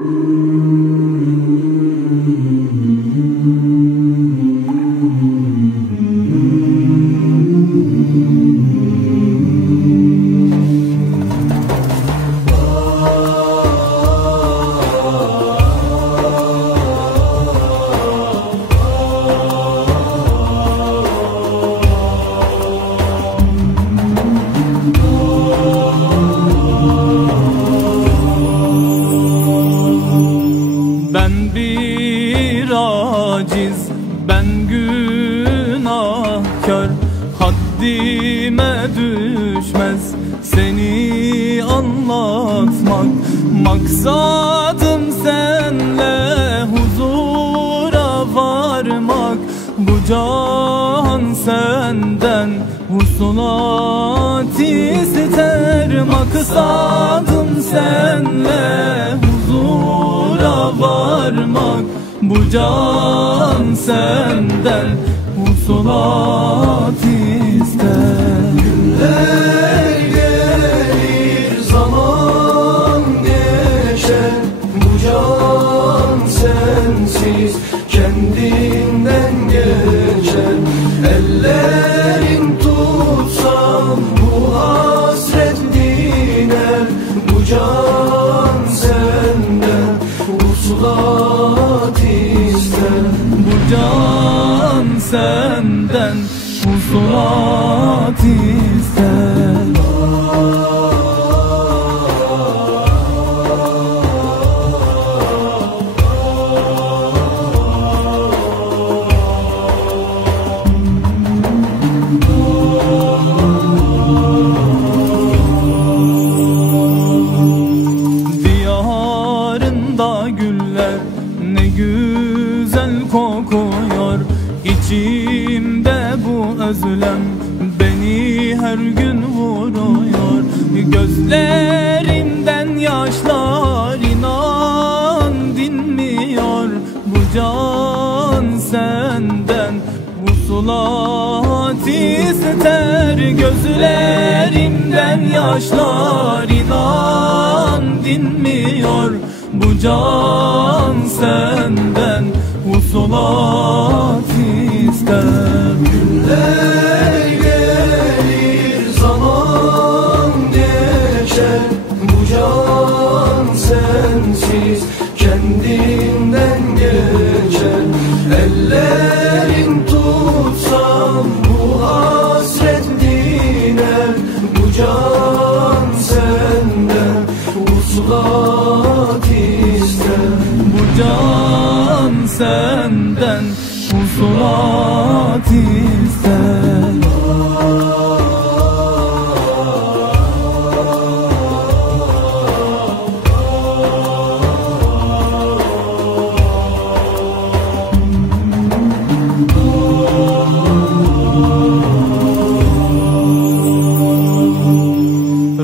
Ben bir aciz, ben günahkar, haddime düşmez seni anlatmak. Maksadım senle huzura varmak, bu can senden husulat ister. Maksadım senle huzura varmak, bu can senden husulat ister. Günler gelir, zaman geçer, bu can sensiz kendinden geçer. Ellerin tutsam bu hasret diner, bu can senden husulat ister. Bu can senden husulat ister. Diyarında güller ne güzel kokuyor, İçimde bu özlem beni her gün vuruyor. Gözlerimden yaşlar inan dinmiyor, bu can senden husulat ister. Gözlerimden yaşlar inan dinmiyor, bu can senden husulat ister. Günler gelir, zaman geçer, bu can sensiz kendinden geçer. Ellerin tutsam bu hasret diner, bu can senden husulat ister. Bu can senden husulat ister.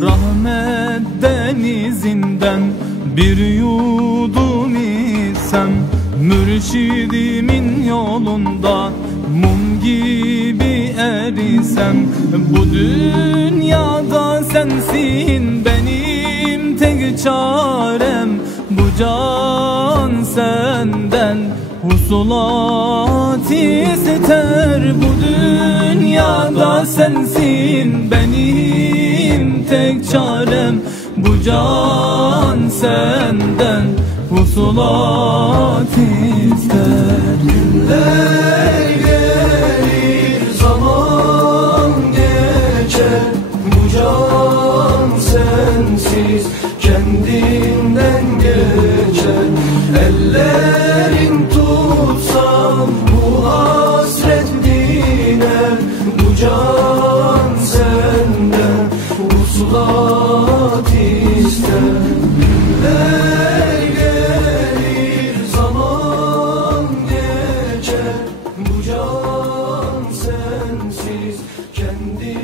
Rahmet denizinden bir yudum içsem, mürşidimin yolunda mum gibi erisem. Bu dünyada sensin benim tek çarem, bu can senden husulat ister. Bu dünyada sensin benim tek çarem, bu can senden husulat ister. Günler gelir, zaman geçer, bu can sensiz kendinden geçer. Ellerin tutsam bu hasret diner, bu can senden husulat ister. Günler gelir, zaman geçer, bu can sensiz kendi